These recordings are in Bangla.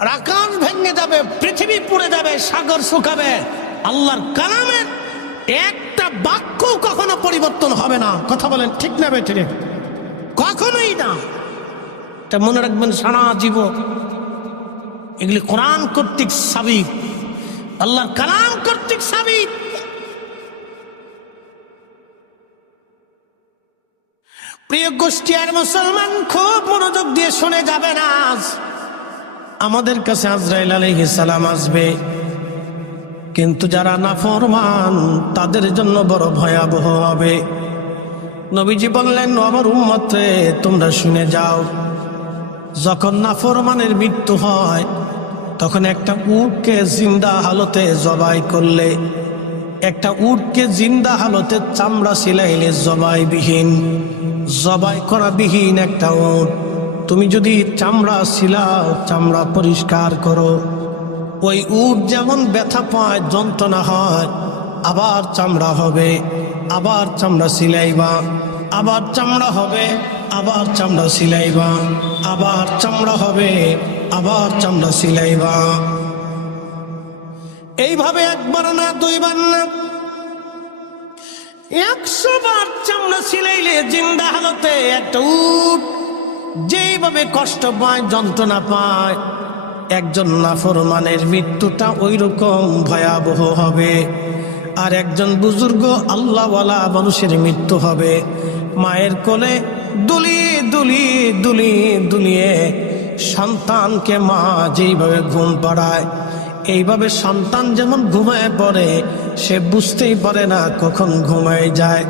আর আকাশ ভেঙে যাবে, পৃথিবী পুড়ে যাবে, সাগর শুকাবে, আল্লাহর কালামের একটা বাক্য কখনো পরিবর্তন হবে না। কথা বলেন ঠিক না বেঠিক? কখনোই না। এটা মনে রাখবেন সারা জীবন। এগুলি কোরআন কর্তৃক সাবিত, আল্লাহর কালাম কর্তৃক সাবিত। প্রিয় গোষ্ঠী আর মুসলমান, খুব মনোযোগ দিয়ে শুনে যাবেন। আজ আমাদের কাছে আজরাইল আলাইহিস সালাম আসবে, কিন্তু যারা নাফরমান তাদের জন্য বড় ভয়াবহ হবে। নবীজি বললেন, আমার উম্মত রে, তোমরা শুনে যাও, যখন নাফরমানের মৃত্যু হয় তখন একটা উটকে জিন্দা হালতে জবাই করলে, একটা উটকে জিন্দা হালতে চামড়া ছিলাইলে, জবাই করা বিহীন একটা উট, তুমি যদি চামড়া ছিলাও, চামড়া পরিষ্কার করো, ওই উট যেমন ব্যথা পায়, যন্ত্রণা হয়, আবার চামড়া হবে, আবার চামড়া সিলাইবা, আবার চামড়া হবে, আবার চামড়া সিলাইবা, আবার চামড়া হবে, আবার চামড়া সিলাইবা। এইভাবে একবার না, দুইবার না, 100 বার চামড়া সিলাইলে জিন্দা হালতে একটা উট যেইভাবে কষ্ট পায়, যন্ত্রণা পায়, একজন নাফরমানের মৃত্যুটা ওই রকম ভয়াবহ হবে। আর একজন বুজুর্গ আল্লাহওয়ালা মানুষের মৃত্যু হবে মায়ের কোলে দুলিয়ে দুলিয়ে দুলিয়ে দুলিয়ে সন্তানকে মা যেইভাবে ঘুম পাড়ায়, এইভাবে সন্তান যেমন ঘুমায় পড়ে, সে বুঝতেই পারে না কখন ঘুমায় যায়।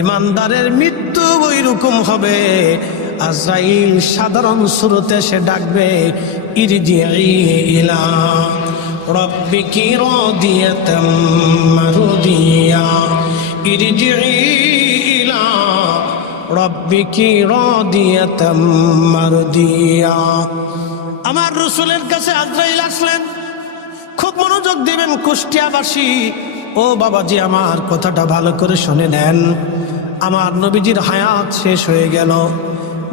ইমানদারের মৃত্যু ওই রকম হবে। আজরাইল সাধারণ সুরতে সে ডাকবে, ইরজিই ইলা রাব্বিকি রাদিয়াতাম মারদিয়া, ইরজিই ইলা রাব্বিকি রাদিয়াতাম মারদিয়া। আমার রাসূলের কাছে আজরাইল আসলেন, খুব মনোযোগ দিবেন কুষ্টিয়াবাসী। ও বাবাজি, আমার কথাটা ভালো করে শুনে নেন। আমার নবীজির হায়াত শেষ হয়ে গেল।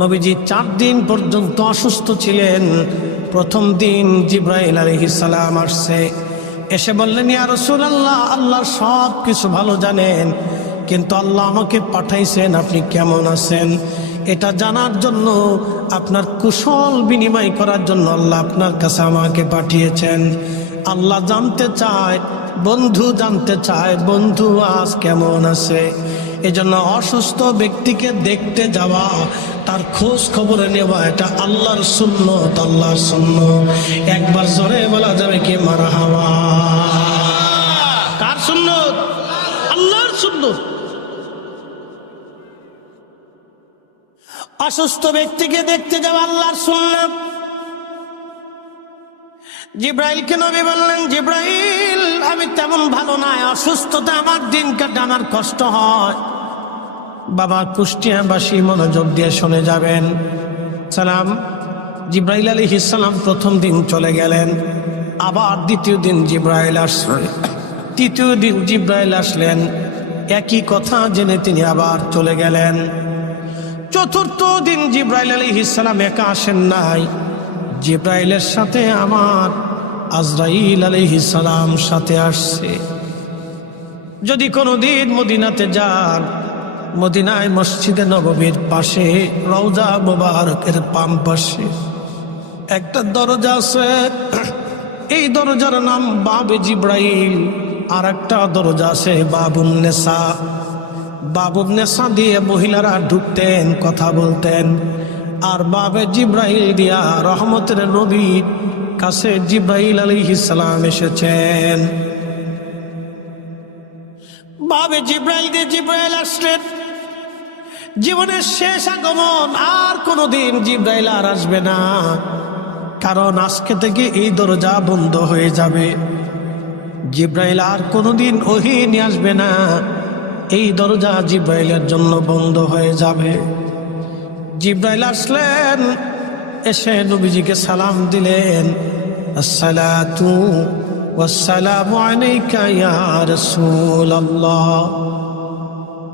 নবীজি 4 দিন পর্যন্ত অসুস্থ ছিলেন। প্রথম দিন জিবরাইল আলাইহিস সালাম আসছে, এসে বললেন, ইয়া রাসূলুল্লাহ, আল্লাহ সব কিছু ভালো জানেন, কিন্তু আল্লাহ আমাকে পাঠাইছেন আপনি কেমন আছেন এটা জানার জন্য, আপনার কুশল বিনিময় করার জন্য আল্লাহ আপনার কাছে আমাকে পাঠিয়েছেন। আল্লাহ জানতে চায়, বন্ধু জানতে চায়, বন্ধু আজ কেমন আছে। এজন্য অসুস্থ ব্যক্তিকে দেখতে যাওয়া, তার খোঁজ খবরে নেওয়া, এটা আল্লাহর সুন্নত, আল্লাহর সুন্নত। একবার জোরে বলা যাবে কি মারহাবা? কার সুন্নত? আল্লাহর সুন্নত। অসুস্থ ব্যক্তিকে দেখতে যাওয়া আল্লাহর সুন্নাত। জিবরাইলকে নবী বললেন, জিবরাইল, আমি তেমন ভালো নাই, অসুস্থতা আমার দিন কাটে, আমার কষ্ট হয়। বাবা কুষ্টিয়াবাসী মনোযোগ দিয়ে শুনে যাবেন। সালাম, জিবরাইল আলাইহিস সালাম প্রথম দিন চলে গেলেন, আবার দ্বিতীয় দিন জিবরাইল আসলেন, তৃতীয় দিন জিবরাইল আসলেন, একই কথা জেনে তিনি আবার চলে গেলেন। চতুর্থ দিন জিবরাইল আলাইহিস সালাম একা আসেন নাই, জিবরাইলের সাথে আমার আজরাইল আলাইহিস সালাম সাথে আসছে। যদি কোনোদিন মদিনাতে যান, মদিনায় মসজিদে নববীর পাশে রওজা মুবারকের বাম পাশে একটা দরজা আছে, এই দরজার নাম বাবে জিবরাইল। আর একটা দরজা আছে বাবুন নেসা। বাবুন নেসা দিয়ে মহিলারা ঢুকতেন, কথা বলতেন। আর বাবে জিবরাইল দিয়া রহমতের নবীর কাছে জিবরাইল আলাইহিস সালাম এসেছেন। বাবে জিবরাইল দিয়ে জিবরাইল আসলেন, জীবনের শেষ আগমন। আর কোনোদিন জিবরাইল আর আসবে না, কারণ আজকে থেকে এই দরজা বন্ধ হয়ে যাবে। জিবরাইল আর কোনোদিন ওহী নিয়ে আসবে না, এই দরজা জিবরাইলের জন্য বন্ধ হয়ে যাবে। জিবরাইল আসলেন, এসে নবীজিকে সালাম দিলেন, আসসালাতু ওয়াসসালামু আলাইকা ইয়া রাসূলুল্লাহ।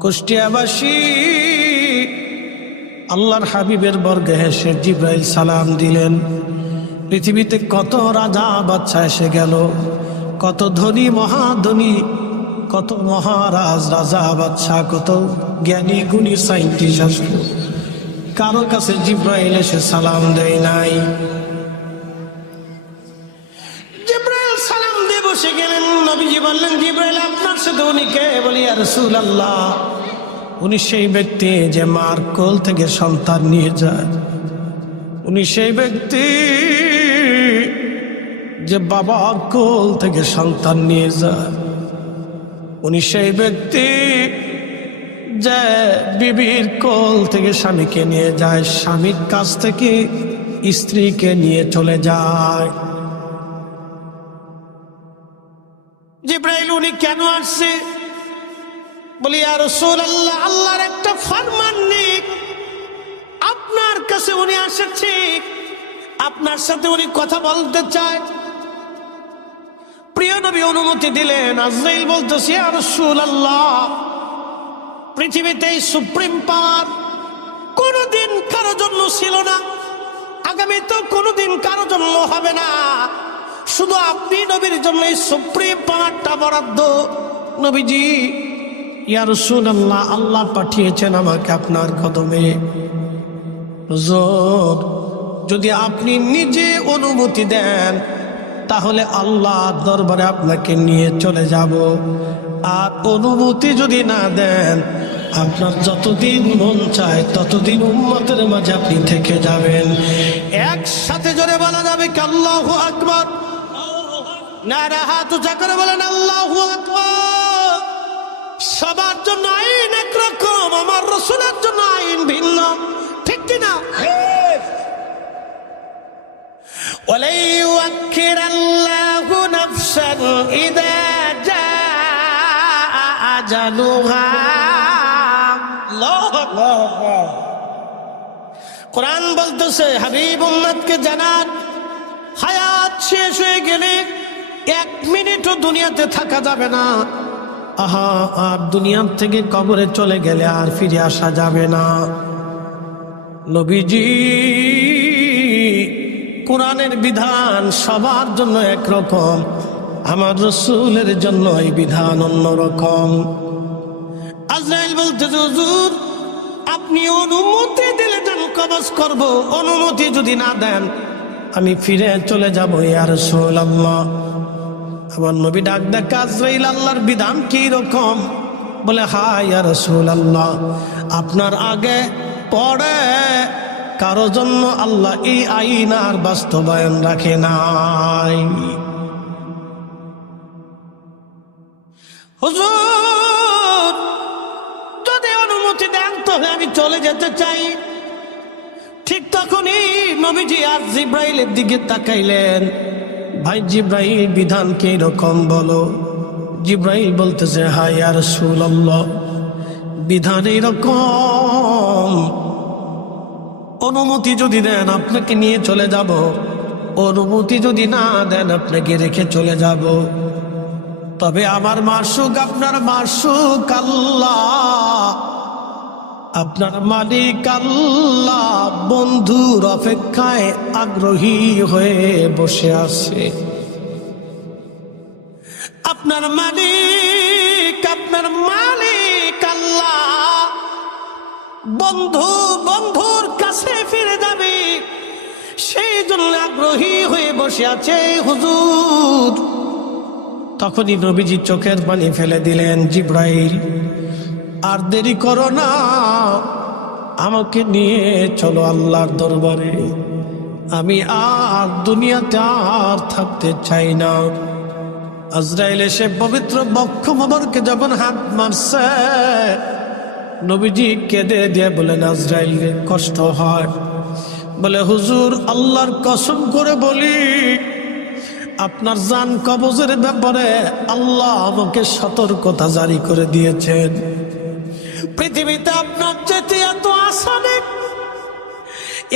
কুষ্টিয়াবাসী, আল্লাহর হাবিবের বর্গে হেসে জিবরাইল সালাম দিলেন, পৃথিবীতে কত রাজা বাদশা এসে গেল, কত ধনী মহাধনী, কত মহারাজ রাজা বাদশা, কত জ্ঞানী গুণী সাইন্টিস্ট আসলো, কারো কাছে জিব্রাইল এসে সালাম দেয় নাই। জিব্রাইল সালাম দিয়ে বসে গেলেন। নবীজি বললেন, জিব্রাইল আপনার সাথে উনি কে? বলি, ইয়া রাসূলুল্লাহ, উনি সেই ব্যক্তি যে মার কোল থেকে সন্তান নিয়ে যায়, উনি সেই ব্যক্তি যে বাবার কোল থেকে সন্তান নিয়ে যায়, উনি সেই ব্যক্তি যে বিবির কোল থেকে স্বামীকে নিয়ে যায়, স্বামীর কাছ থেকে স্ত্রীকে নিয়ে চলে যায়। জিব্রাইল, উনি কেন আসছে? বলি, ইয়া রাসূলুল্লাহ, আল্লাহর একটা ফরমান নেই, আপনার কাছে উনি আসছে, আপনার সাথে উনি কথা বলতে চায়। প্রিয় নবী অনুমতি দিলেন। আজরাইল বলতেছে, ইয়া রাসূলুল্লাহ, পৃথিবীতে সুপ্রিম পাওয়ার কোনদিন কারো জন্য ছিল না, আগামী তো কোনদিন কারো জন্য হবে না, শুধু আপনি নবীর জন্য এই সুপ্রিম পাওয়ারটা বরাদ্দ। নবীজি, ইয়া রাসূলুল্লাহ, আল্লাহ পাঠিয়েছেন আমাকে আপনার কদমে। হুজুর, যদি আপনি নিজে অনুমতি দেন তাহলে আল্লাহর দরবারে আপনাকে নিয়ে চলে যাব, আর অনুমতি যদি না দেন, আপনার যতদিন মন চায় ততদিন উম্মতের মাঝে আপনি থেকে যাবেন। একসাথে জোরে বলা যাবে কি আল্লাহু আকবার? নারা হাত উঁচা করে বলেন আল্লাহু আকবার। সবার জন্য আইন একরকম, আমার রাসূলের জন্য আইন ভিন্ন, ঠিক কিনা? ওয়ালাই ইউআক্খিরাল্লাহু নাফসান ইযা জাআ আজালুহা। আল্লাহু আকবার। কোরআন বলতেছে, হাবিব উম্মতকে জানান, হায়াত শেষ হয়ে গেলে 1 মিনিটও দুনিয়াতে থাকা যাবে না। আহা, আর দুনিয়ার থেকে কবরে চলে গেলে আর ফিরে আসা যাবে না। নবীজি কোরআনের বিধান সবার জন্য একরকম, আমার রাসূলের জন্য এই বিধান অন্যরকম। আজরাইল বলতেছে, হুজুর, আপনি অনুমতি দিলে যেন কবজ করব, অনুমতি যদি না দেন আমি ফিরে চলে যাব ইয়া রাসূলুল্লাহ। আমার নবী ডাক দেয়, আজরাইল, আল্লাহর বিধান কি রকম? বলে, হ্যাঁ ইয়া রাসূলুল্লাহ, আপনার আগে পড়ে কারো জন্য আল্লাহ এই আইন আর বাস্তবায়ন রাখে নাই। হুজুর, যদি অনুমতি দেন তাহলে আমি চলে যেতে চাই। ঠিক তখনই নবীজি আর জিব্রাইলের দিকে তাকাইলেন। ভাই জিব্রাইল, বিধান কি রকম বলো? জিব্রাইল বলতেছে, হ্যাঁ ইয়া রাসূলুল্লাহ, বিধান এরকম, অনুমতি যদি দেন আপনাকে নিয়ে চলে যাব, অনুমতি যদি না দেন আপনাকে রেখে চলে যাব। তবে আমার মাশুক, আপনার মাশুক আল্লাহ, আপনার মালিক আল্লাহ বন্ধুর অপেক্ষায় আগ্রহী হয়ে বসে আছে। আপনার মালিক আল্লাহ বন্ধুর কাছে ফিরে যাবে, সেই জন্য আগ্রহী হয়ে বসে আছে হুজুর। তখনই নবীজি চোখের পানি ফেলে দিলেন, জিব্রাইল, আর দেরি করো না, আমাকে নিয়ে চলো আল্লাহর দরবারে, আমি আর দুনিয়াতে আর থাকতে চাই না। আজরাইল এসে পবিত্র বক্ষ মোবারকে যখন হাত মারছে, নবীজি কেঁদে দিয়ে বলেন, আজরাইল কষ্ট হয়। বলে, হুজুর, আল্লাহর কসম করে বলি, আপনার জান কবজের ব্যাপারে আল্লাহ আমাকে সতর্কতা জারি করে দিয়েছেন। পৃথিবীতে আপনার যেতে এত আসানে,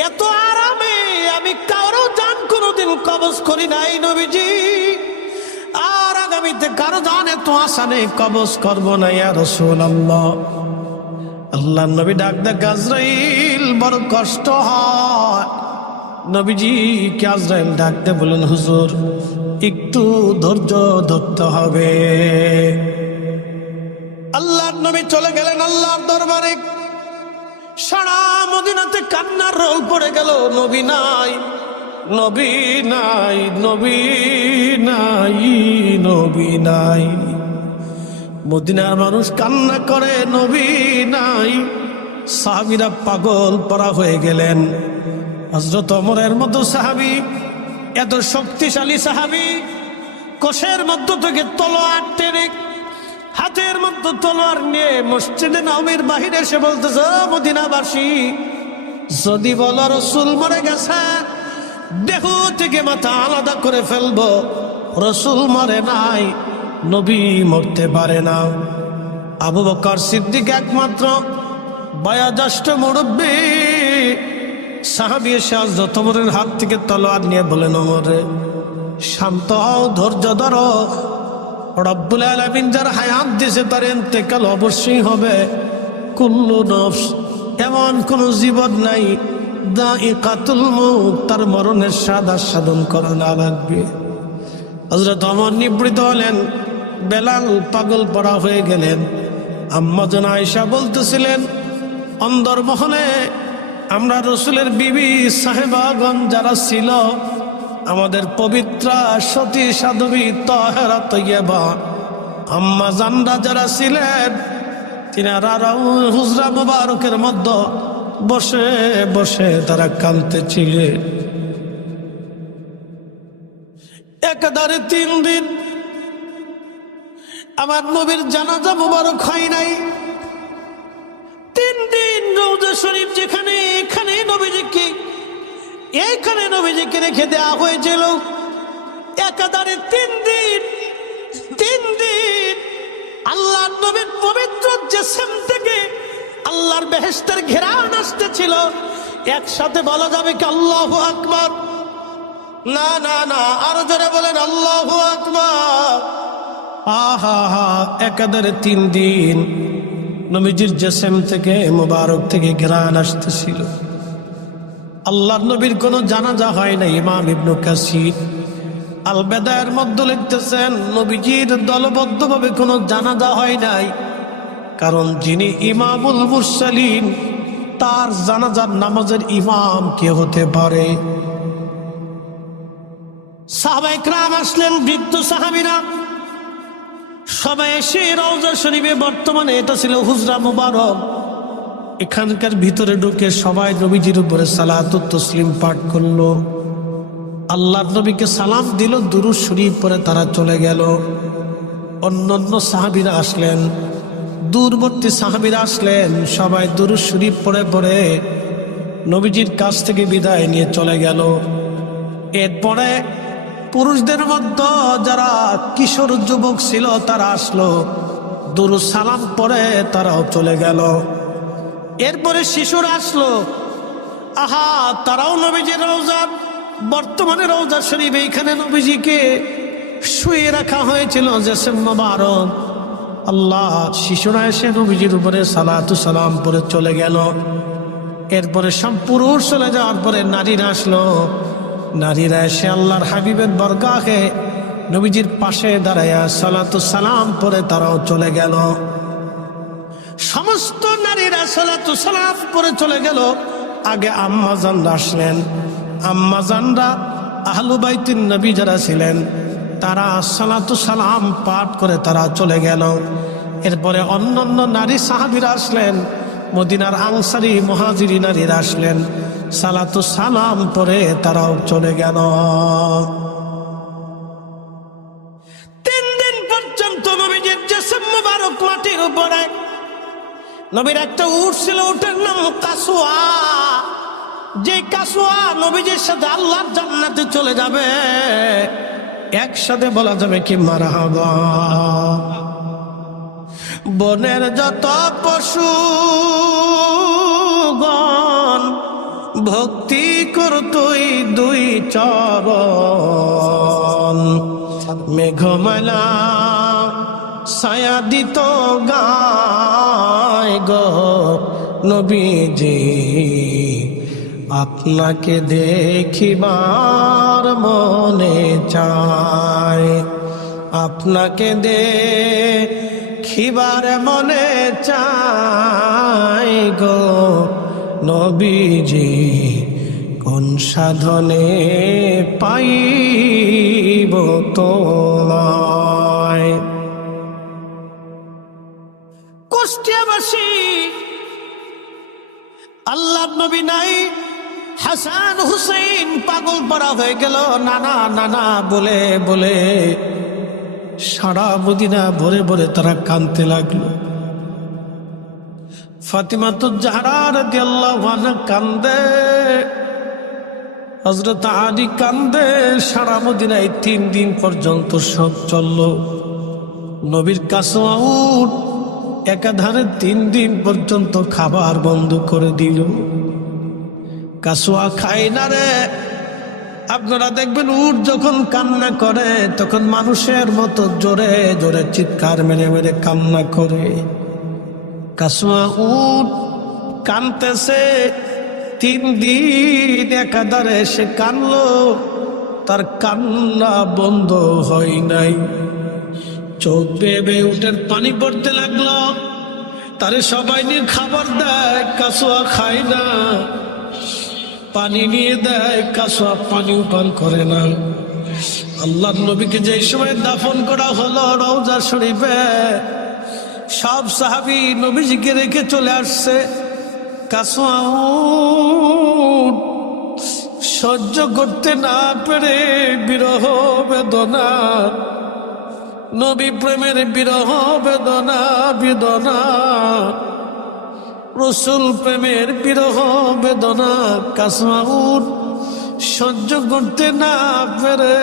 এত আরামে আমি কারো জান কোনোদিন কবজ করি নাই নবীজি, আর আগামীতে কারো জান এত আসানে কবজ করবো না ইয়া রাসূলুল্লাহ। আল্লাহ নবী ডাক দেয়, আজরাইল, বড় কষ্ট হয়, নবীজি কে আজরাইল ডাকতে বলেন, হুজুর একটু ধৈর্য ধরতে হবে। আল্লাহর নবী চলে গেলেন আল্লাহর দরবারে। সারা মদিনাতে কান্নার রোল পড়ে গেল, নবী নাই, নবী নাই, নবী নাই, নবী নাই। মদিনার মানুষ কান্না করে, নবী নাই। সাহাবীরা পাগল পরা হয়ে গেলেন। হযরত ওমরের মতো সাহাবী, এত শক্তিশালী সাহাবী, কোষের মধ্য থেকে তলোয়ার টেনে, হাতের মধ্যে তলোয়ার নিয়ে মসজিদে নববীর বাহিরে এসে বলতেছে, মদিনাবাসী, যদি বলো রাসূল মরে গেছে, দেহ থেকে মাথা আলাদা করে ফেলবো। রাসূল মরে নাই, নবী মরতে পারে না। আবু বকর সিদ্দিক একমাত্র বয়োজ্যেষ্ঠ মুরব্বী সাহাবী এসে হযরত ওমরের হাত থেকে তলোয়ার নিয়ে বলেন, ওমরে শান্ত হও, ধৈর্য ধরো। রব্বুল আলামিন যার হায়াত দিয়েছে তার ইন্তেকাল অবশ্যই হবে। কুল্লু নফস, এমন কোন জীবন নাই, দাইকাতুল মউত, তার মরণের স্বাদ আস্বাদন করা না লাগবে। হযরত ওমর নিবৃত হলেন, বেলাল পাগল পড়া হয়ে গেলেন। আম্মা জান আয়েশা বলতেছিলেন, অন্দরমহলে আমরা রসুলের বিবি সাহেবাগণ যারা ছিল, আমাদের পবিত্রা সতী সাধবী তাহেরা তৈয়বা আম্মা জানরা যারা ছিলেন, তিনারা হুজরা মুবারকের মধ্যে বসে বসে তারা কাঁদতেছিলেন। একাধারে 3 দিন আমার নবীর জানাজা মুবারক হয় নাই। 3 দিন রওজা শরীফ যেখানে, এখানে নবীজিকে, এইখানে নবীজিকে রেখে দেওয়া হয়েছিল। একাধারে 3 দিন আল্লাহর নবীর পবিত্র জিসম থেকে আল্লাহর বেহেশতের ঘেরান আসতেছিল। একসাথে বলা যাবে কি আল্লাহু আকবার? না না না, আরো জোরে বলেন আল্লাহু আকবার। আহা হা, একাধারে 3 দিন নবীজির জিসম থেকে মুবারক থেকে ঘেরান আসতেছিল। আল্লাহর নবীর কোনো জানাজা হয় না। ইমাম ইবনে কাসির আল বেদায়ের মধ্যে লিখতেছেন, নবীজির দলবদ্ধভাবে কোনো জানাজা হয় নাই, কারণ যিনি ইমামুল মুরসালিন, তার জানাজার নামাজের ইমাম কে হতে পারে? সাহাবায়ে কেরাম আসলেন, বৃদ্ধ সাহাবীরা সবাই এসে রওজা শরীফে, বর্তমানে এটা ছিল হুজরা মুবারক, এখানকার ভিতরে ঢুকে সবাই নবীজির উপরে সালাতুত তাসলিম পাঠ করলো। আল্লাহর নবীকে সালাম দিল, দুরূদ শরীফ পরে তারা চলে গেল। অন্যান্য সাহাবীরা আসলেন, দূরবর্তী সাহাবীরা আসলেন, সবাই দুরূদ শরীফ পড়ে পড়ে নবীজির কাছ থেকে বিদায় নিয়ে চলে গেল। এরপরে পুরুষদের মধ্যে যারা কিশোর যুবক ছিল তারা আসলো, দুরূদ সালাম পড়ে তারাও চলে গেল। এরপরে শিশুরা আসলো, আহা, তারাও নবীজির রওজা, বর্তমানে রওজা শরীফ, এইখানে নবীজিকে শুয়ে রাখা হয়েছিল জিসম মুবারক। আল্লাহ, শিশুরা এসে নবীজির উপরে সালাতু সালাম পড়ে চলে গেল। এরপরে সব পুরুষ চলে যাওয়ার পরে নারীরা আসলো। নারীরা এসে আল্লাহর হাবিবের বরগাহে নবীজির পাশে দাঁড়ায়া সালাতু সালাম পড়ে তারাও চলে গেল। সমস্ত নারীরা সালাতু সালাম পড়ে চলে গেল। আগে আম্মা জানরা আসলেন। আম্মা জানরা আহলু বাইতিন নবী যারা ছিলেন, তারা সালাতু সালাম পাঠ করে তারা চলে গেল। এরপরে অন্যান্য নারী সাহাবীরা আসলেন, মদিনার আনসারী মুহাজিরি নারীরা আসলেন, সালাতু সালাম পরে তারাও চলে গেল। 3 দিন পর্যন্ত নবীজির জিসম মুবারক মাটির উপরে। নবীর একটা উট ছিল, উটের নাম কাসওয়া। যে কাসওয়া নবীজির সাথে আল্লাহর জান্নাতে চলে যাবে, একসাথে বলা যাবে কি মারহাবা। বনের যত পশুগণ ভক্তি করতই 2 চরণ, মেঘমালা ছায়া দিত গায় গো নবীজি আপনাকে দেখিবার মনে চায়, আপনাকে দেখিবার মনে চায় গো নবীজি, কোন সাধনে পাইব তোমায়। কুষ্টিয়াবাসী আল্লাহর নবী নাই, হাসান হুসেন পাগল পাড়া হয়ে গেল নানা নানা বলে বলে। সারা মদিনা ভরে ভরে তারা কাঁদতে লাগলো। ফাতিমাতুজ জাহরা রাদিয়াল্লাহু আনহা কান্দে, হযরত আলী কান্দে। সারা মদিনায় 3 দিন পর্যন্ত সব চলল। নবীর কাসওয়া উট একাধারে 3 দিন পর্যন্ত খাবার বন্ধ করে দিল। কাসওয়া খায় না রে। আপনারা দেখবেন উট যখন কান্না করে তখন মানুষের মতো জোরে জোরে চিৎকার মেরে মেরে কান্না করে। কাসওয়া উট কানতেছে 3 দিন একাধারে সে কানলো, তার কান্না বন্ধ হয় নাই। চোখ বেয়ে বেয়ে উটের পানি পড়তে লাগলো। তারে সবাই নিয়ে খাবার দেয়, কাসওয়া খায় না। পানি নিয়ে দেয়, কাসওয়া পানিও পান করে না। আল্লাহর নবীকে যে সময় দাফন করা হলো রওজা শরীফে, সব সাহাবী নবীজিকে রেখে চলে আসছে। কাসওয়া উট সহ্য করতে না পেরে বিরহ বেদনা, নবী প্রেমের বিরহ বেদনা বেদনা, রসুল প্রেমের বিরহ বেদনা কাসওয়া উট সহ্য করতে না পেরে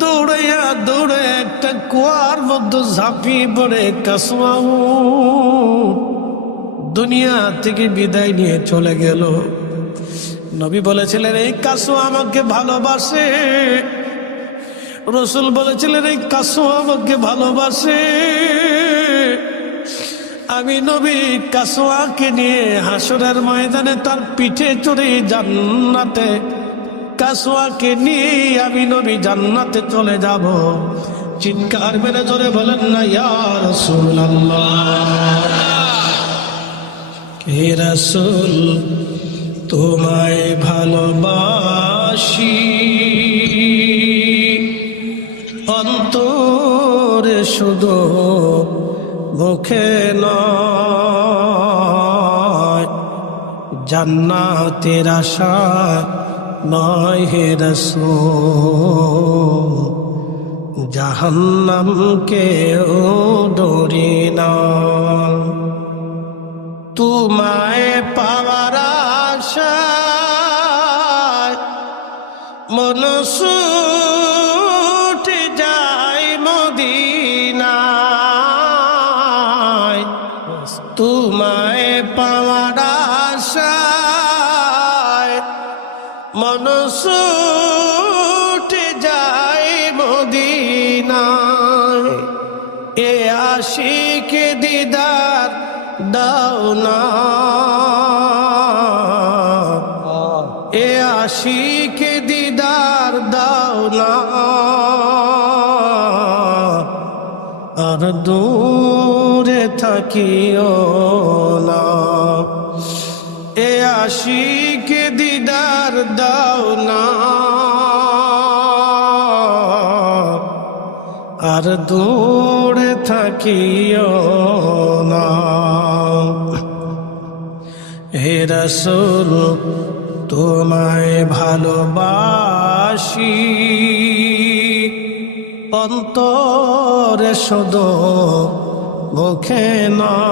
দৌড়াইয়া দৌড়ে একটা কুয়ার মধ্যে ঝাঁপিয়ে পড়ে কাসওয়া উট দুনিয়া থেকে বিদায় নিয়ে চলে গেল। নবী বলেছিলেন এই কাসওয়া আমাকে ভালোবাসে। রসুল বলেছিলেন এই কাসওয়া আমাকে ভালোবাসে। আমি নবী কাসওয়াকে নিয়ে হাসরের ময়দানে তার পিঠে চড়ে জান্নাতে, কাসওয়াকে নিয়ে আমি নবী জান্নাতে চলে যাব। চিৎকার মেরে জোরে বলেন না ইয়া রাসূলুল্লাহ। হে রাসূল তোমায় ভালোবাসি, অন্তরে শুধু মুখে নয়, জান্নাতের আশা নয় হে রাসূল, জাহান্নামকেও ডরি না। তোমায় পাওয়ার আশায় মন ছুটে যায় মদিনায়, তোমায় পাওয়ার আশায় মন ছুটে যায় মদিনায়। এ আশিক দিদার দাও না, এ আশিক দিদার দাও না, আর দূরে থাকিও না। এ আশিক দিদার দাও না, আর দূরে থাকিও না। হে রাসূল তোমায় ভালোবাসি, অন্তরে শুধু মুখে নয়,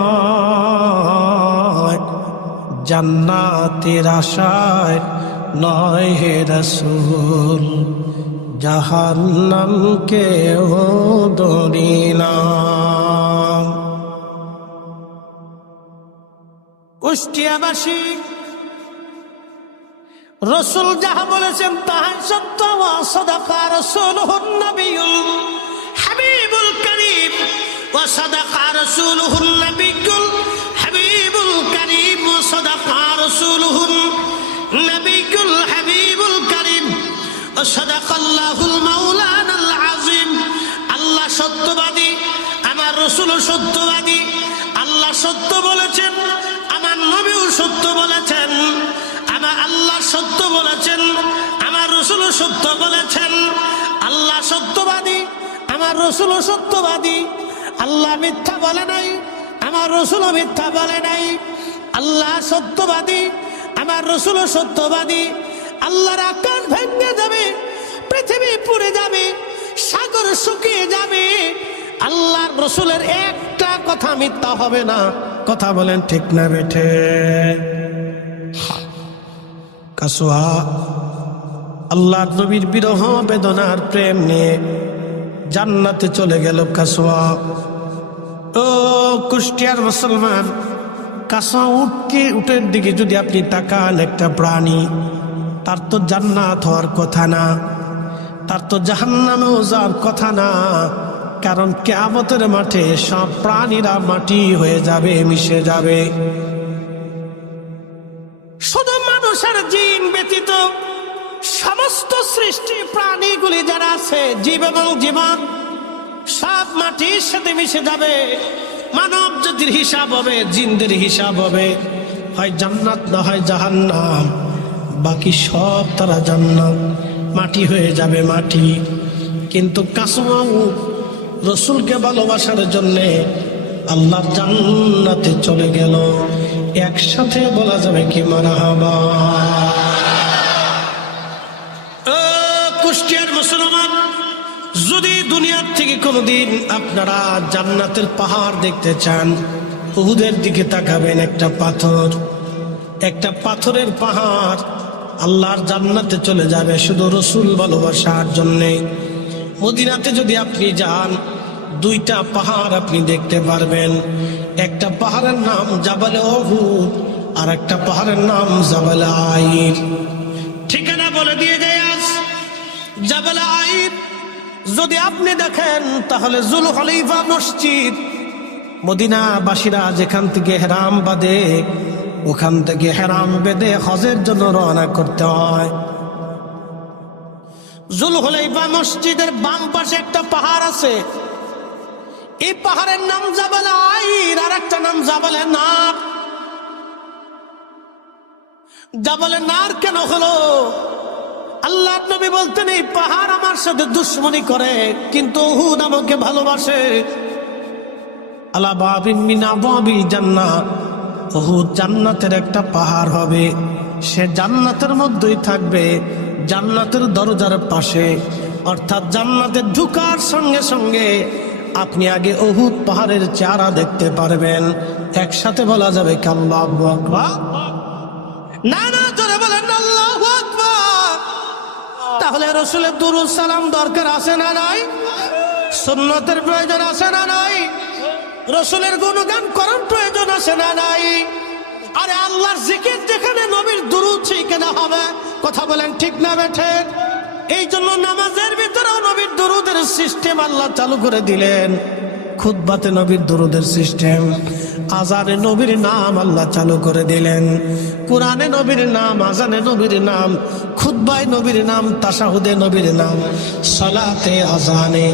জান্নাতের আশায় নয় হে রাসূল, জাহান্নামকেও ডরি না। কুষ্টিয়াবাসী রসুল যাহা বলেছেন তাহাই সত্য। ওয়া সাদাকা রাসূলুহুন নবিয়ুল হাবিবুল কারীম, ওয়া সাদাকা রাসূলুহুন নবিয়ুল হাবিবুল কারীম, ওয়া সাদাকা রাসূলুহুন নবিকুল হাবিবুল কারীম সাদাকাল্লাহুল মাওলানাল আযীম। আল্লাহ সত্যবাদী, আমার রাসূল সত্যবাদী। আল্লাহ সত্য বলেছেন, আমার নবীও সত্য বলেছেন। আমার আল্লাহ সত্য বলেছেন, আমার রাসূল সত্য বলেছেন। আল্লাহ সত্যবাদী, আমার রাসূল সত্যবাদী। আল্লাহ মিথ্যা বলে নাই, আমার রাসূল মিথ্যা বলে নাই। আল্লাহ সত্যবাদী, আমার রাসূল সত্যবাদী। আল্লাহর আকাশ ভেঙে যাবে, পৃথিবী পুড়ে যাবে, সাগর শুকিয়ে যাবে, আল্লাহর রাসূলের একটা কথা মিথ্যা হবে না। কথা বলেন ঠিক না বেঠে? কাসওয়া আল্লাহর নবীর বিরহ বেদনার প্রেম নিয়ে জান্নাতে চলে গেল কাসওয়া। ও কুষ্টিয়ার মুসলমান, কাসওয়া উটের দিকে যদি আপনি তাকান, একটা প্রাণী, তার তো জান্নাত হওয়ার কথা না, তার তো জাহান্নামেও যাওয়ার কথা না। কারণ কিয়ামতের মাঠে সব প্রাণীরা মাটি হয়ে যাবে, মিশে যাবে। শুধু মানুষ আর জিন ব্যতীত সমস্ত সৃষ্টি প্রাণীগুলি যারা আছে, জীব এবং জীবন, সব মাটির সাথে মিশে যাবে। মানব জাতির হিসাব হবে, জিনদের হিসাব হবে, হয় জান্নাত না হয় জাহান্নাম। বাকি সব তারা জান্নাত, মাটি হয়ে যাবে, মাটি। কিন্তু কাসওয়া রাসূলকে ভালোবাসার জন্যে আল্লাহর জান্নাতে চলে গেল। একসাথে বলা যাবে কি মারহাবা। কুষ্টিয়ার মুসলমান, যদি দুনিয়ার থেকে কোনোদিন আপনারা জান্নাতের পাহাড় দেখতে চান, উহুদের দিকে তাকাবেন। একটা পাথর, একটা পাথরের পাহাড় আল্লাহর জান্নাতে চলে যাবে শুধু রাসূল ভালোবাসার জন্যে। মদিনাতে যদি আপনি যান, দুইটা পাহাড় আপনি দেখতে পারবেন। একটা পাহাড়ের নাম জাবালে উহুদ, আর একটা পাহাড়ের নাম জাবালে আইর। ঠিকানা বলে দিয়ে যায় আজ। জাবালে আইর যদি আপনি দেখেন, তাহলে জুল খলিফা মসজিদ, মদিনাবাসীরা যেখান থেকে হেরাম বাঁধে, ওখান থেকে হেরাম বেঁধে হজের জন্য রওনা করতে হয়। জুল খলিফা মসজিদের বাম পাশে একটা পাহাড় আছে। এই পাহাড়ের নাম জাবালে আইর, আর একটা নাম জাবালে নার। জাবালে নার কেন হলো? আল্লাহ নবী বলতেন, এই পাহাড় আমার সাথে দুশ্মনী করে, কিন্তু উহুদ আমাকে ভালোবাসে। আলা বাবিন মিন আবওয়াবিল জান্নাহ, উহুদ জান্নাতের একটা পাহাড় হবে। সে জান্নাতের মধ্যেই থাকবে, জান্নাতের দরজার পাশে। অর্থাৎ জান্নাতে ঢোকার সঙ্গে সঙ্গে আপনি আগে উহুদ পাহাড়ের চেহারা দেখতে পারবেন। একসাথে বলা যাবে কি আল্লাহু আকবার? না না, জোরে বলেন আল্লাহু আকবার। তাহলে রাসূলের দুরূদ সালাম দরকার আছে না নাই? সুন্নতের প্রয়োজন আছে না নাই? রাসূলের গুণগান করার প্রয়োজন আছে না নাই? আরে আল্লাহর জিকির যেখানে, নবীর দুরূদ সেখানে হবে। কথা বলেন ঠিক না বেঠে? এই জন্য নামাজের ভিতরেও নবীর দুরূদের সিস্টেম আল্লাহ চালু করে দিলেন। খুতবাতে নবীর দুরূদের সিস্টেম, আজানে নবীর নাম আল্লাহ চালু করে দিলেন। কোরআনে নবীর নাম, আজানে নবীর নাম, খুতবায় নবীর নাম, তাশাহুদে নবীর নাম, সালাতে, আজানে,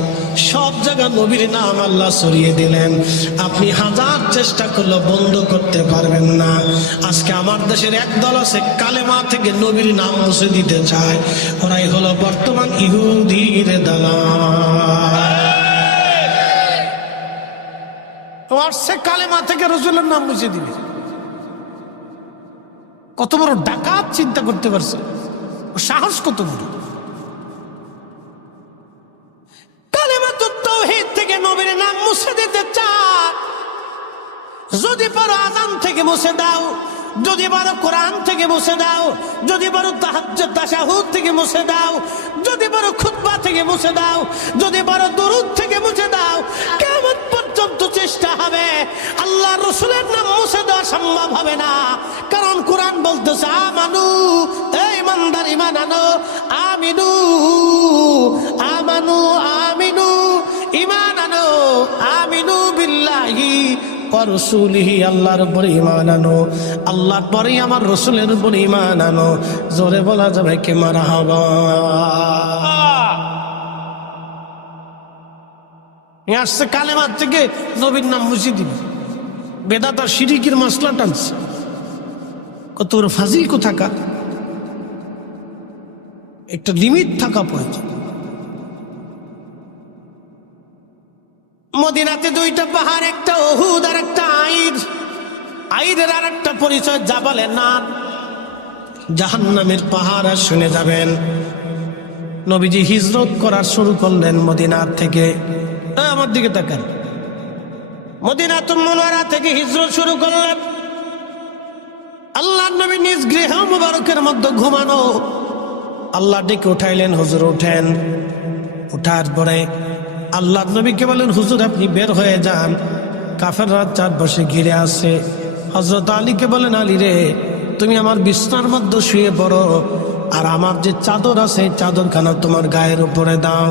সব জায়গায় নবীর নাম আল্লাহ ছড়িয়ে দিলেন। আপনি হাজার চেষ্টা করলে বন্ধ করতে পারবেন না। আজকে আমার দেশের একদল আছে, কালেমা থেকে নবীর নাম মুছে দিতে চায়। ওরাই হলো বর্তমান ইহুদির দালাল। সে কালেমা থেকে রাসূলের নাম মুছে দিবে। কত বড় ডাকাত চিন্তা করতে পারছে, সাহস কত বড়। কালেমাতুত তাওহীদ থেকে নবীর নাম মুছে দিতে চায়। যদি পারো আযান থেকে মুছে দাও, যদি পারো কোরআন থেকে মুছে দাও, যদি পারো তাহাজ্জুদ তাশাহুদ থেকে মুছে দাও, যদি পারো খুতবা থেকে মুছে দাও, যদি পারো দুরূদ থেকে মুছে দাও। কিয়ামত পর্যন্ত চেষ্টা হবে, আল্লাহ রাসূলের নাম মুছে দেওয়া সম্ভব হবে না। কারণ কোরআন বলতেছে, আমানু, এই ইমানদার ঈমান আনো, আমিনু, আমানু, আমিনু, ঈমান আনো, আমিনু বিল্লাহি ওয়া রাসূলিহি, আল্লাহর উপর ঈমান আনো, আল্লাহর পরেই আমার রাসূলের উপর ঈমান আনো। জোরে বলা যাবে কি মারহাবা। আসছে কালেমার থেকে নবীর নাম মুছে দিবে, বেদাত আর শিরিকের মশলা টানছে। কত বড় ফাজিল কোথাকার, একটা লিমিট থাকা প্রয়োজন। মদিনাতে দুইটা পাহাড়, একটা উহুদ আর একটা আইর। আইরের আর একটা পরিচয় জাবালে নার, জাহান্নামের পাহাড়। আর শুনে যাবেন, নবীজি হিজরত করা শুরু করলেন মদিনার থেকে। আমার দিকে তাকান, মদিনাতুল মুনাওয়ারা থেকে হিজরত শুরু করলেন। আল্লাহর নবী নিজ গৃহ মুবারকের মধ্যে ঘুমানো। আল্লাহ ডেকে উঠাইলেন, হুজুর উঠেন। উঠার পরে আল্লাহর নবীকে বলেন, হুজুর আপনি বের হয়ে যান, কাফেররা চারপাশে ঘিরে আসে। হযরত আলীকে বলেন, আলী রে, তুমি আমার বিছনার মধ্যে শুয়ে পড়ো, আর আমার যে চাদর আছে চাদরখানা তোমার গায়ের উপরে দাও।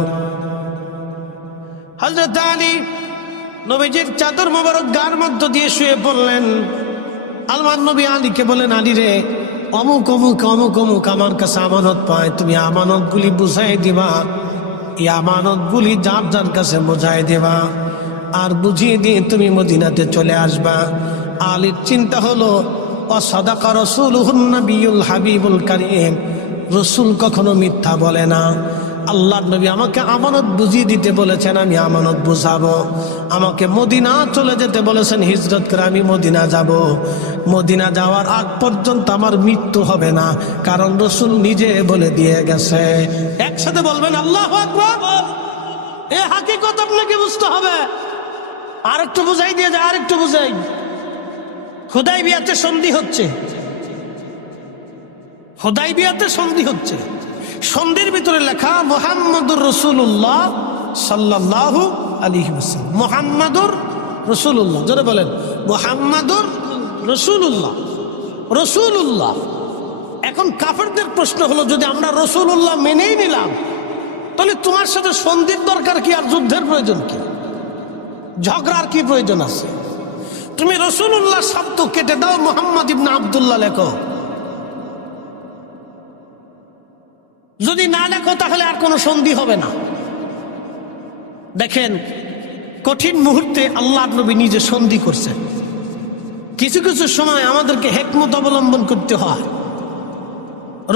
হযরত আলী নবীজির চাদর মোবারক গার মধ্য দিয়ে শুয়ে পড়লেন। আল্লাহর নবী আলীকে বলেন, আলী রে, অমুক অমুক অমুক অমুক আমার কাছে আমানত পায়, তুমি আমানতগুলি বুঝাই দিবা। এই আমানতগুলি যার যার কাছে বুঝাই দেবা, আর বুঝিয়ে দিয়ে তুমি মদিনাতে চলে আসবা। আলীর চিন্তা হলো, ওয়াসাদাকা রাসূলুহুন নবিয়ুল হাবিবুল কারীম, রসুল কখনো মিথ্যা বলে না। আল্লাহর নবী আমাকে আমানত বুঝিয়ে দিতে বলেছেন, আমি আমানত বুঝাবো। আমাকে মদিনা চলে যেতে বলেছেন, হিজরত করে আমি মদিনা যাব। মদিনা যাওয়ার আগ পর্যন্ত আমার মৃত্যু হবে না, কারণ রসুল নিজে বলে দিয়ে গেছে। একসাথে বলবেন আল্লাহু আকবার। এই হাকিকত আপনাকে বুঝতে হবে। আরেকটু বুঝাই দিয়ে যায়, আরেকটু বুঝাই। হুদাইবিয়াতে সন্ধি হচ্ছে, হুদাইবিয়াতে সন্ধি হচ্ছে। সন্ধির ভিতরে লেখা মুহাম্মাদুর রাসূলুল্লাহ সাল্লাল্লাহু আলাইহি ওয়াসাল্লাম। মুহাম্মাদুর রাসূলুল্লাহ, জোরে বলেন মুহাম্মাদুর রাসূলুল্লাহ। রাসূলুল্লাহ। এখন কাফেরদের প্রশ্ন হলো, যদি আমরা রাসূলুল্লাহ মেনেই নিলাম, তাহলে তোমার সাথে সন্ধির দরকার কি, আর যুদ্ধের প্রয়োজন কি, ঝগড়ার কি প্রয়োজন আছে? তুমি রাসূলুল্লাহ শব্দ কেটে দাও, মুহাম্মদ ইবনে আব্দুল্লাহ লেখো। যদি না লেখো তাহলে আর কোনো সন্ধি হবে না। দেখেন, কঠিন মুহূর্তে আল্লাহর নবী নিজে সন্ধি করছেন। কিছু কিছু সময় আমাদেরকে হিকমত অবলম্বন করতে হয়।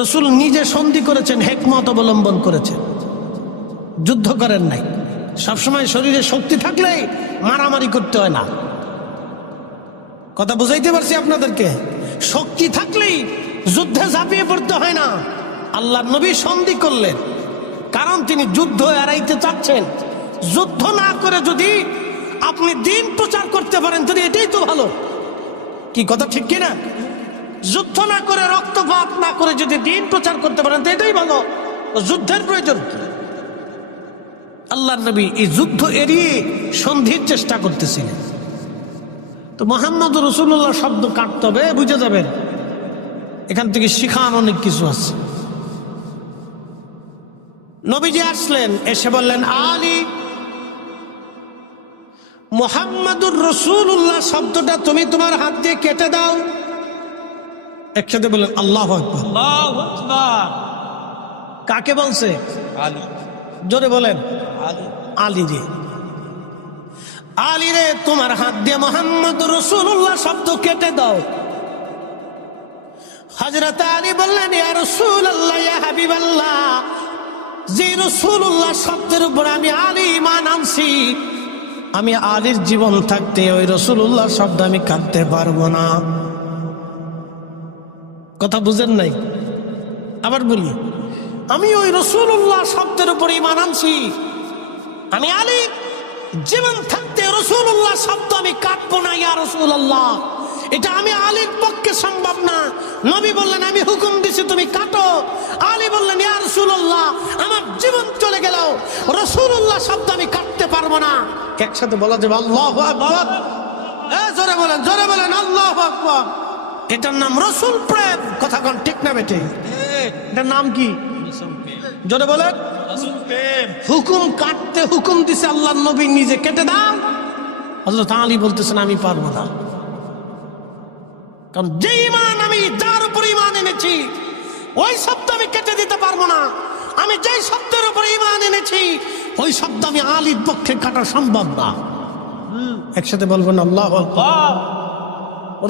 রাসূল নিজে সন্ধি করেছেন, হিকমত অবলম্বন করেছেন, যুদ্ধ করেন নাই। সবসময় শরীরে শক্তি থাকলেই মারামারি করতে হয় না। কথা বুঝাইতে পারছি আপনাদেরকে? শক্তি থাকলেই যুদ্ধে ঝাঁপিয়ে পড়তে হয় না। আল্লাহর নবী সন্ধি করলেন, কারণ তিনি যুদ্ধ এড়াইতে চাচ্ছেন। যুদ্ধ না করে যদি আপনি দিন প্রচার করতে পারেন, তাহলে এটাই তো ভালো। কি কথা ঠিক কিনা? যুদ্ধ না করে, রক্তপাত না করে যদি দিন প্রচার করতে পারেন, তো এটাই ভালো। যুদ্ধের প্রয়োজন কি? আল্লাহর নবী এই যুদ্ধ এড়িয়ে সন্ধির চেষ্টা করতেছিলেন। তো মুহাম্মদুর রাসূলুল্লাহ শব্দ কাটতে হবে, বুঝে যাবেন। এখান থেকে শিখান অনেক কিছু আছে। নবীজি আসলেন, এসে বললেন, আলী, মুহাম্মাদুর রাসূলুল্লাহ শব্দটা তুমি তোমার হাত দিয়ে কেটে দাও। একসাথে বলেন আল্লাহু আকবার। আল্লাহু আকবার। কাকে বলছে? আলী। জোরে বলেন আলী। আলী রে, আলী রে, তোমার হাত দিয়ে মুহাম্মাদুর রাসূলুল্লাহ শব্দ কেটে দাও। হযরত আলী বললেন, ইয়া রাসূলুল্লাহ, ইয়া হাবিবাল্লাহ, যে রাসূলুল্লাহ শব্দের উপর আমি আলী ঈমান আনছি, আমি আলীর জীবন থাকতে ওই রাসূলুল্লাহ শব্দ আমি কাটতে পারবো না। কথা বুঝেন নাই? আবার বলি, আমি ওই রাসূলুল্লাহ শব্দের উপর ঈমান আনছি, আমি আলী জীবন থাকতে রাসূলুল্লাহ শব্দ আমি কাটবো না। ইয়া রাসূলুল্লাহ, এটা আমি আলীর পক্ষে সম্ভব না। নবী বললেন, আমি হুকুম দিছি তুমি কাটো। আলী বললেন, ইয়া রাসূলুল্লাহ, আমার জীবন চলে গেল, রাসূলুল্লাহ শব্দ আমি কাটতে পারবো না। একসাথে বলা যাবে আল্লাহু আকবার। জোরে বলেন, জোরে বলেন আল্লাহু আকবার। এটার নাম রাসূল প্রেম। কথা কোন ঠিক না বেটে? এটার নাম কি? জোরে বলেন রাসূল প্রেম। হুকুম কাটতে হুকুম দিছে আল্লাহর নবী নিজে, কেটে দাও। হযরত আলী বলতেছেন আমি পারবো না, কারণ যে ঈমান আমি যার উপর ঈমান এনেছি ওই শব্দ আমি কেটে দিতে পারবো না। আমি যেই শব্দের উপর ঈমান এনেছি ওই শব্দ আমি আলীর পক্ষে কাটা সম্ভব না। একসাথে বলবেন আল্লাহু আকবার।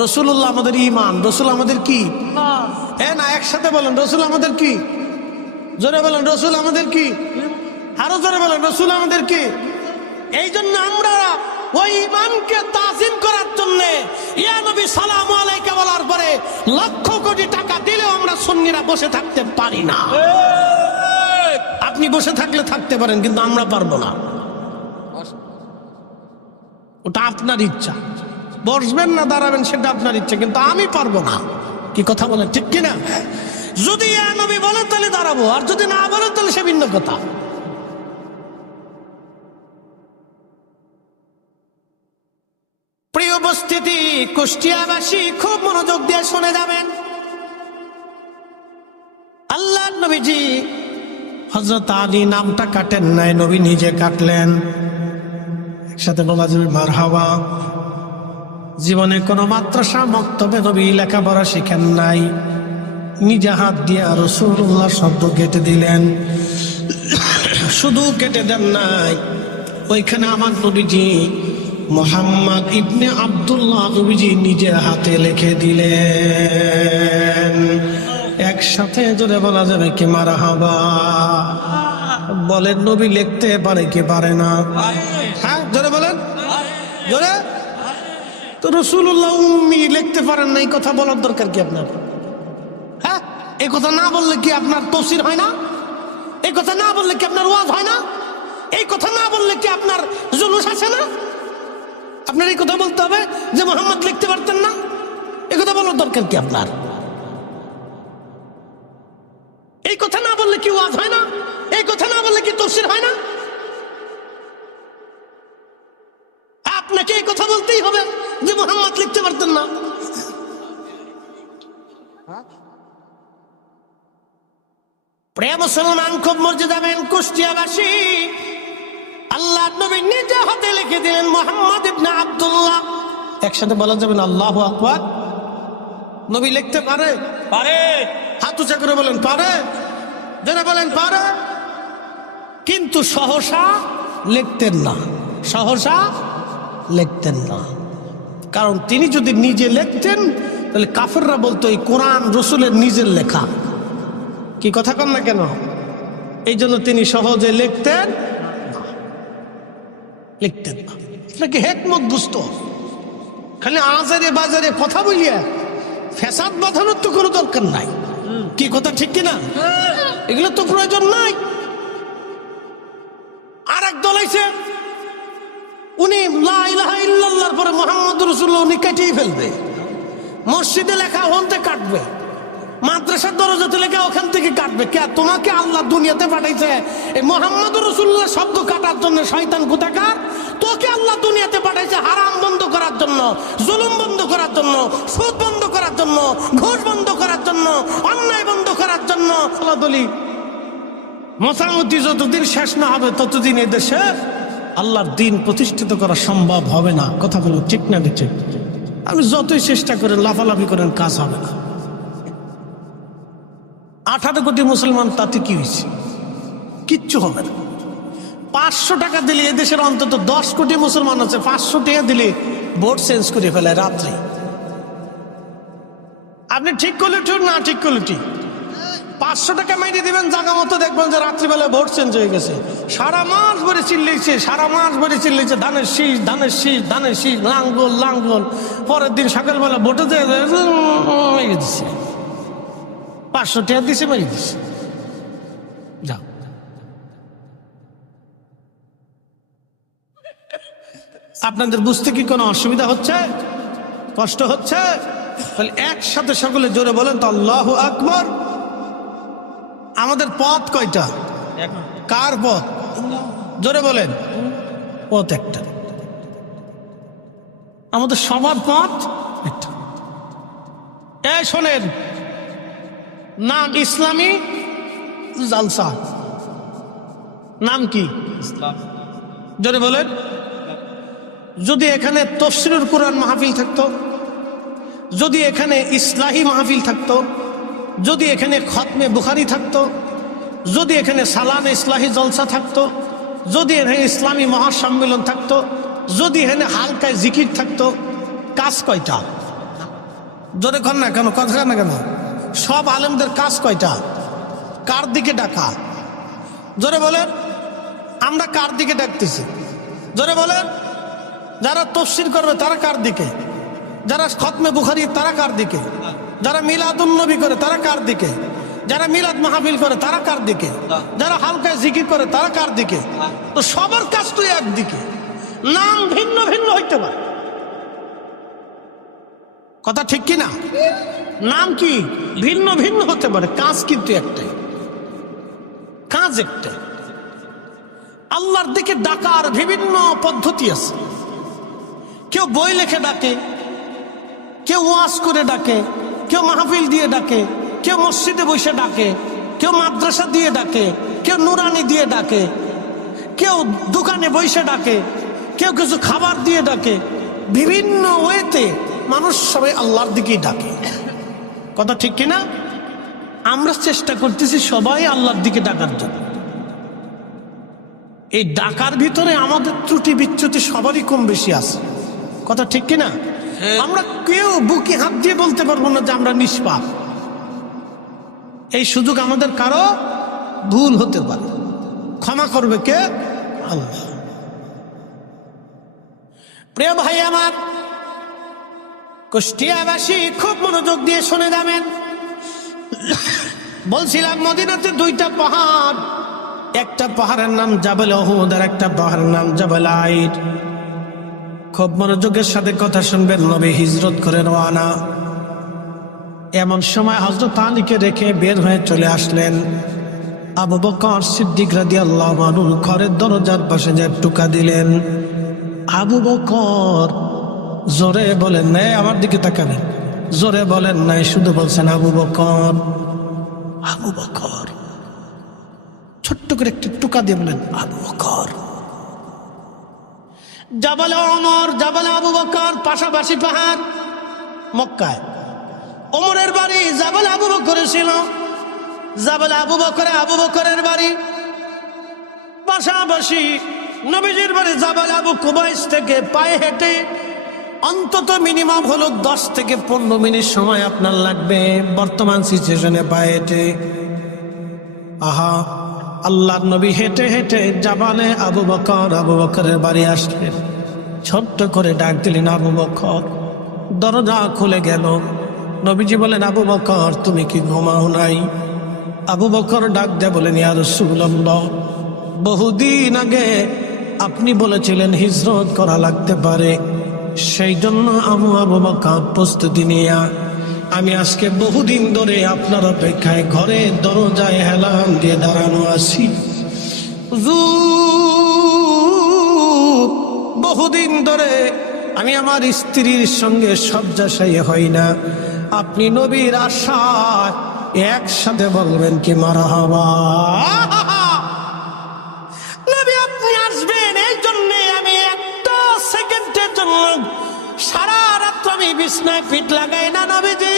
রাসূলুল্লাহ আমাদের ঈমান, রাসূল আমাদের কি? না, একসাথে বলেন রাসূল আমাদের কি? জোরে বলেন রাসূল আমাদের কি? আরো জোরে বলেন রাসূল আমাদের কি? এই জন্য আমরা ওই ঈমানকে তাজিম করার জন্য ইয়া নবী সালামু আলাইকা বলার পরে লক্ষ কোটি টাকা দিলেও আমরা সুন্নিরা বসে থাকতে পারি না। আপনি বসে থাকলে থাকতে পারেন, কিন্তু আমরা পারবো না। ওটা আপনার ইচ্ছা, বসবেন না দাঁড়াবেন সেটা আপনার ইচ্ছা, কিন্তু আমি পারবো না। কি কথা বলেন, ঠিক কিনা? যদি ইয়া নবী বলেন তাহলে দাঁড়াবো, আর যদি না বলেন তাহলে সে ভিন্ন কথা। প্রিয় উপস্থিতি, কুষ্টিয়াবাসী খুব মনোযোগ দিয়ে শুনে যাবেন। আল্লাহর নবীজি হযরত আলী নামটা কাটেন নাই, নবী নিজে কাটলেন। একসাথে বলা যাবে মারহাবা। জীবনে কোনো মাদ্রাসা মক্তবে নবী লেখাপড়া শিখেন নাই, নিজে হাত দিয়ে রাসূলুল্লাহ শব্দ কেটে দিলেন। শুধু কেটে দেন নাই, ওইখানে আমার নবীজি মুহাম্মদ ইবনে আব্দুল্লাহ নবীজি নিজের হাতে লিখে দিলেন। একসাথে জোরে বলা যাবে কি মারহাবা। বলেন নবী লিখতে পারে কি পারে না? হ্যাঁ জোরে বলেন, জোরে। তো রাসূলুল্লাহ উম্মি লিখতে পারেন না, এই কথা বলার দরকার কি আপনার? হ্যাঁ, এই কথা না বললে কি আপনার তাফসীর হয় না? এই কথা না বললে কি আপনার ওয়াজ হয় না? এই কথা না বললে কি আপনার জুলুস আসে না? আপনার এই কথা বলতে হবে যে মুহাম্মদ লিখতে পারতেন না। এই কথা বলার দরকার কি আপনার? এই কথা না বললে কি ওয়াজ হয় না? এই কথা না বললে কি তাফসীর হয় না? আপনাকে এই কথা বলতেই হবে যে মুহাম্মদ লিখতে পারতেন না। প্রিয় মুসলমান, খুব মর্যাদাবেন কুষ্টিয়াবাসী, আল্লাহ নবী নিজে হাতে লিখে দিলেন মুহাম্মদ ইবনে আব্দুল্লাহ। একসাথে বলা যাবে না আল্লাহু আকবার। নবী লিখতে পারে? পারে। হাত উঁচা করে বলেন পারে, যারা বলেন পারে। কিন্তু সহসা লিখতেন না, সহসা লিখতেন না। কারণ তিনি যদি নিজে লিখতেন তাহলে কাফেররা বলতো এই কোরআন রাসূলের নিজের লেখা। কি কথা কন না কেন? এই জন্য তিনি সহজে লিখতেন না। আপনাকে হেকমত বুঝতো। খালি আজারে বাজারে কথা বলিয়া ফ্যাসাদ বাঁধানোর তো কোনো দরকার নাই। কি কথা ঠিক কিনা? এগুলো তো প্রয়োজন নাই। আর এক দল আছে, উনি লা ইলাহা ইল্লাল্লাহর পরে মুহাম্মদুর রাসূলুল্লাহ উনি কাটিয়ে ফেলবে। মসজিদে লেখা ওখানে কাটবে, মাদ্রাসার দরজাতে লেখা ওখান থেকে কাটবে। কে তোমাকে আল্লাহ দুনিয়াতে পাঠাইছে এই মুহাম্মদুর রাসূলুল্লাহ শব্দ কাটার জন্য? শয়তান কোথাকার! তোকে আল্লাহ দুনিয়াতে পাঠাইছে হারাম বন্ধ করার জন্য, জুলুম বন্ধ করার জন্য, সুদ বন্ধ করার জন্য, ঘুষ বন্ধ করার জন্য, অন্যায় বন্ধ করার জন্য। আল্লাহলি মোসামতি যতদিন শেষ না হবে ততদিন এই দেশে আল্লাহর দ্বীন প্রতিষ্ঠিত করা সম্ভব হবে না। কথা বলো ঠিক না ঠিক? আমি যতই চেষ্টা করেন, লাফালাফি করেন, কাজ হবে না। 18 কোটি মুসলমান, তাতে কি হয়েছে? কিচ্ছু হবে না। 500 টাকা দিলে এদেশের অন্তত 10 কোটি মুসলমান আছে, 500 টাকা দিলে ভোট চেঞ্জ করে ফেলে রাত্রে। আপনি ঠিক করলে ঠিক, না ঠিক করলে ঠিক। 500 টাকা মাইনে দিবেন, জায়গা মতো দেখবেন যে রাত্রিবেলায় ভোট চেঞ্জ হয়ে গেছে। সারা মাস ভরে চিল্লেছে, সারা মাস ভরে চিল্লেছে ধানের শীষ, ধানের শীষ, ধানের শীষ, লাঙ্গল লাঙ্গল। পরের দিন সকালবেলা ভোটে মেরে দিচ্ছে, 500 টাকা দিছে, মেরে দিচ্ছে। যাও, আপনাদের বুঝতে কি কোনো অসুবিধা হচ্ছে, কষ্ট হচ্ছে? তাহলে একসাথে সকলে জোরে বলেন তো আল্লাহু আকবার। আমাদের পথ কয়টা? কার পথ? জোরে বলেন। পথ একটা। আমাদের সবার পথ একটা। এই শোনেন, নাম ইসলামী জালসা। নাম কি? ইসলাম। জোরে বলেন। যদি এখানে তাফসীরুল কোরআন মাহফিল থাকতো, যদি এখানে ইসলাহি মাহফিল থাকতো, যদি এখানে খতমে বুখারী থাকতো, যদি এখানে সালাম ইসলাহি জলসা থাকতো, যদি এখানে ইসলামী মহাসম্মেলন থাকতো, যদি এখানে হালকায় জিকির থাকতো, কাজ কয়টা? জোরে কর না কেন, কথা না কেন? সব আলেমদের কাজ কয়টা? কার দিকে ডাকা? জোরে বলেন, আমরা কার দিকে ডাকতেছি? জোরে বলেন, যারা তাফসীর করবে তারা কার দিকে? যারা খতমে বুখারী তারা কার দিকে? যারা মিলাদুন নবী করে তারা কার দিকে? যারা মিলাদ মাহফিল করে তারা কার দিকে? যারা হালকায় জিকির করে তারা কার দিকে? তো সবার কাজ তো একদিকে, নাম ভিন্ন ভিন্ন হইতে পারে, কথা ঠিক কি না? নাম কি ভিন্ন ভিন্ন হতে পারে, কাজ কিন্তু একটাই, কাজ একটাই। আল্লাহর দিকে ডাকার বিভিন্ন পদ্ধতি আছে। কেউ বই লিখে ডাকে, কেউ ওয়াজ করে ডাকে, কেউ মাহফিল দিয়ে ডাকে, কেউ মসজিদে বসে ডাকে, কেউ মাদ্রাসা দিয়ে ডাকে, কেউ নুরানি দিয়ে ডাকে, কেউ দোকানে বসে ডাকে, কেউ কিছু খাবার দিয়ে ডাকে। বিভিন্ন ওয়েতে মানুষ সবাই আল্লাহর দিকেই ডাকে, কথা ঠিক কিনা? আমরা চেষ্টা করতেছি সবাই আল্লাহর দিকে ডাকার জন্য। এই ডাকার ভিতরে আমাদের ত্রুটি বিচ্যুতি সবারই কম বেশি আছে, কথা ঠিক কিনা? আমরা কেউ বুকে হাত দিয়ে বলতে পারবো না যে আমরা নিষ্পাপ। এই সুযোগ আমাদের কারো ভুল হতে পারে, ক্ষমা করবে কে? আল্লাহ। প্রিয় ভাই আমার, কুষ্টিয়াবাসী খুব মনোযোগ দিয়ে শুনে যাবেন। বলছিলাম মদিনাতে দুইটা পাহাড়, একটা পাহাড়ের নাম জাবাল উহুদ আর একটা পাহাড়ের নাম জাবাল আইর। খুব মনোযোগের সাথে কথা শুনবেন। নবী হিজরত করে রওনা। এমন সময় হযরত আলীকে রেখে বের হয়ে চলে আসলেন। আবু বকর সিদ্দিক রাদিয়াল্লাহু আনহু ঘরের দরজার পাশে যে টুকা দিলেন। আবু বকর জোরে বলেন নাই, আমার দিকে তাকাবেন, জোরে বলেন নাই, শুধু বলছেন আবু বকর। আবু বকর ছোট্ট করে একটি টুকা দিয়ে বলেন আবু বকর। জাবাল ওমর, জাবাল আবু বকর পাশাপাশি পাহাড় মক্কায়। ওমরের বাড়ি জাবাল আবু বকরের ছিল, জাবাল আবু বকরের বাড়ি পাশাপাশি। নবীজির বাড়ি জাবাল আবু কুবাইস থেকে পায়ে হেঁটে অন্তত মিনিমাম হলো 10 থেকে 15 মিনিট সময় আপনার লাগবে বর্তমান সিচুয়েশনে পায়ে হেঁটে। আহা, আল্লাহর নবী হেঁটে হেঁটে জাবালে আবু বকরের বাড়ি আসলেন। ছোট্ট করে ডাক দিলেন আবু বকর। দরজা খুলে গেল। নবীজি বলেন আবু বকর তুমি কি ঘুমাও নাই? আবু বকর ডাক দিয়ে বলেন ইয়া রাসূলুল্লাহ, বহুদিন আগে আপনি বলেছিলেন হিজরত করা লাগতে পারে, সেই জন্য আবু বকর প্রস্তুতি নিয়ে আমি আজকে বহুদিন ধরে আপনার অপেক্ষায় ঘরে দরজায় হেলান দিয়ে দাঁড়ানো আছি। বহুদিন ধরে আমি আমার স্ত্রীর সঙ্গে শয্যাশায়ী হই না। আপনি নবীর আশায় একসাথে বলবেন কি মারহাবা। নবী আপনি আসবেন এই জন্যে আমি একটা সেকেন্ডের জন্য সারা রাত আমি বিছনায় পিঠ লাগাই না নবীজি।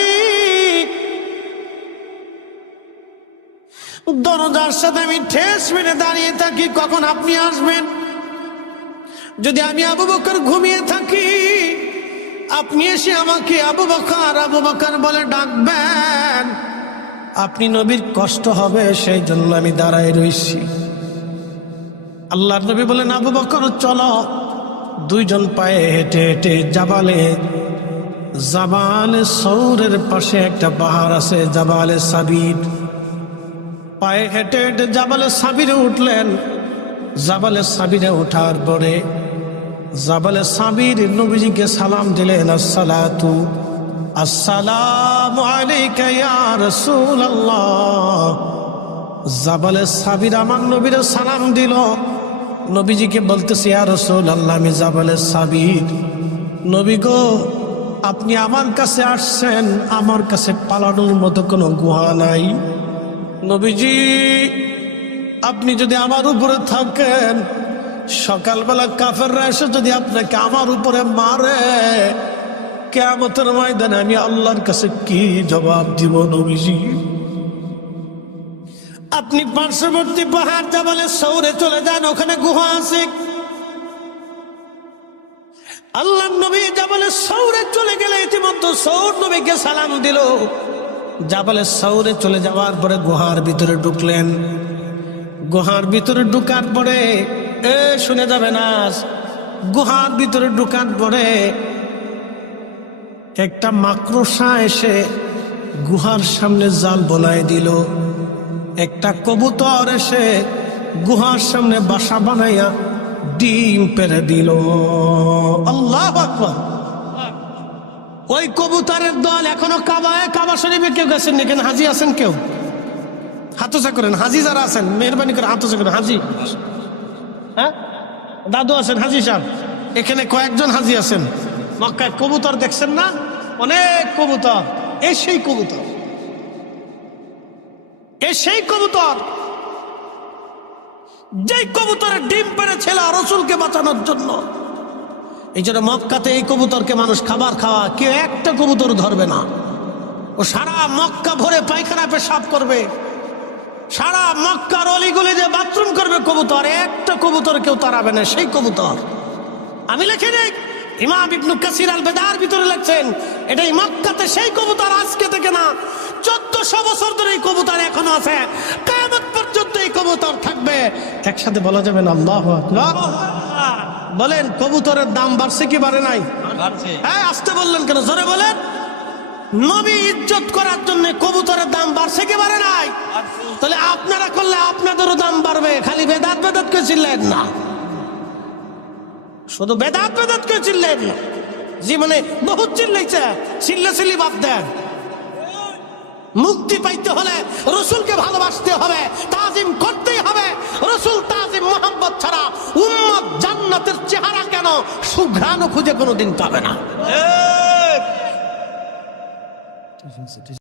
দরজার সাথে আমি ঠেস মেরে দাঁড়িয়ে থাকি কখন আপনি আসবেন। যদি আমি আবু বকর ঘুমিয়ে থাকি, আপনি এসে আমাকে আবু বকর বলে ডাকবেন। আপনি নবীর কষ্ট হবে সেই জন্য আমি দাঁড়ায় রইছি। আল্লাহর নবী বলেন আবু বকর চলো। দুইজন পায়ে হেঁটে হেঁটে জাবালে সৌরের পাশে একটা পাহাড় আছে জাবালে সাবির। পায়ে হেঁটে হেঁটে জাবালে সাবিরে উঠলেন। জাবালে সাবিরে ওঠার পরে জাবালে সাবির নবীজিকে সালাম দিলেন আসসালামু আলাইকা ইয়া রাসূলুল্লাহ। জাবালে সাবির আমার নবীরে সালাম দিল। নবীজিকে বলতেছে ইয়া রাসূলুল্লাহ আমি জাবালে সাবির। নবী গো আপনি আমার কাছে আসছেন, আমার কাছে পালানোর মতো কোনো গুহা নাই। নবীজি আপনি যদি আমার উপরে থাকেন সকালবেলা কাফেররা এসে যদি আপনাকে আমার উপরে মারে, কিয়ামতের ময়দানে আমি আল্লাহর কাছে কি জবাব দিব নবীজি? আপনি পার্শ্ববর্তী পাহাড় জাবালে সৌরে চলে যান, ওখানে গুহা আছে। আল্লাহ নবী জাবালে সৌরে চলে গেলে ইতিমধ্যে সৌর নবীকে সালাম দিল। জাবালে সৌরে চলে যাওয়ার পরে গুহার ভিতরে ঢুকলেন। গুহার ভিতরে ঢুকার পরে শুনে যাবে না, গুহার ভিতরে ঢুকার পরে একটা মাকড়সা এসে গুহার সামনে জাল বনায় দিল। একটা কবুতর এসে গুহার সামনে বাসা বানাইয়া ডিম পেড়ে দিল। আল্লাহু আকবার। ওই কবুতরের দল এখনো কাবা শরীফে কেউ গেছেন? এখানে হাজি আছেন? কেউ হাত উঁচা করেন। হাজি যারা আছেন মেহরবানি করে হাত উঁচা করেন। হাজি, হ্যাঁ দাদু আছেন হাজি সাহেব? এখানে কয়েকজন হাজি আছেন। মক্কায় কবুতর দেখছেন না? অনেক কবুতর। এই সেই কবুতর, এই সেই কবুতর যেই কবুতরের ডিম পেড়েছিল রসুলকে বাঁচানোর জন্য। এই জন্য মক্কাতে এই কবুতরকে মানুষ খাবার খাওয়া, কেউ একটা কবুতর ধরবে না। ও সারা মক্কা ভরে পায়খানা পেশাব করবে, সারা মক্কার অলিগলি যে বাথরুম করবে কবুতর, একটা কবুতর কেউ তাড়াবে না। সেই কবুতর আমি লিখে নেই, ইমাম ইবনে কাসির আল বেদার ভিতরে লিখছেন, এটাই মক্কাতে সেই কবুতর। আজকে থেকে না, 1400 বছর ধরে এই কবুতর এখনো আছে, কিয়ামত পর্যন্ত এই কবুতর থাকবে। একসাথে বলা যাবে না আল্লাহু আকবার? বলেন, কবুতরের দাম বাড়ছে কি বাড়ে নাই? হ্যাঁ, আসতে বললেন কেন? জোরে বলেন। নবী ইজ্জত করার জন্য কবুতরের দাম বাড়ছে কি বাড়ে নাই? তাহলে আপনারা করলে আপনাদেরও দাম বাড়বে। খালি বেদাত বেদাত করে চিল্লেন না, শুধু বেদাত বেদাত করে চিল্লেন না। জীবনে বহুত চিল্লাইছে, চিল্লি বাদ দেন। মুক্তি পাইতে হলে রসুলকে ভালোবাসতে হবে, তাজিম করতেই হবে। রসুল তাজিম মোহাম্মদ ছাড়া উম্মত জান্নাতের চেহারা কেন সুঘ্রাণও খুঁজে কোনোদিন পাবে না।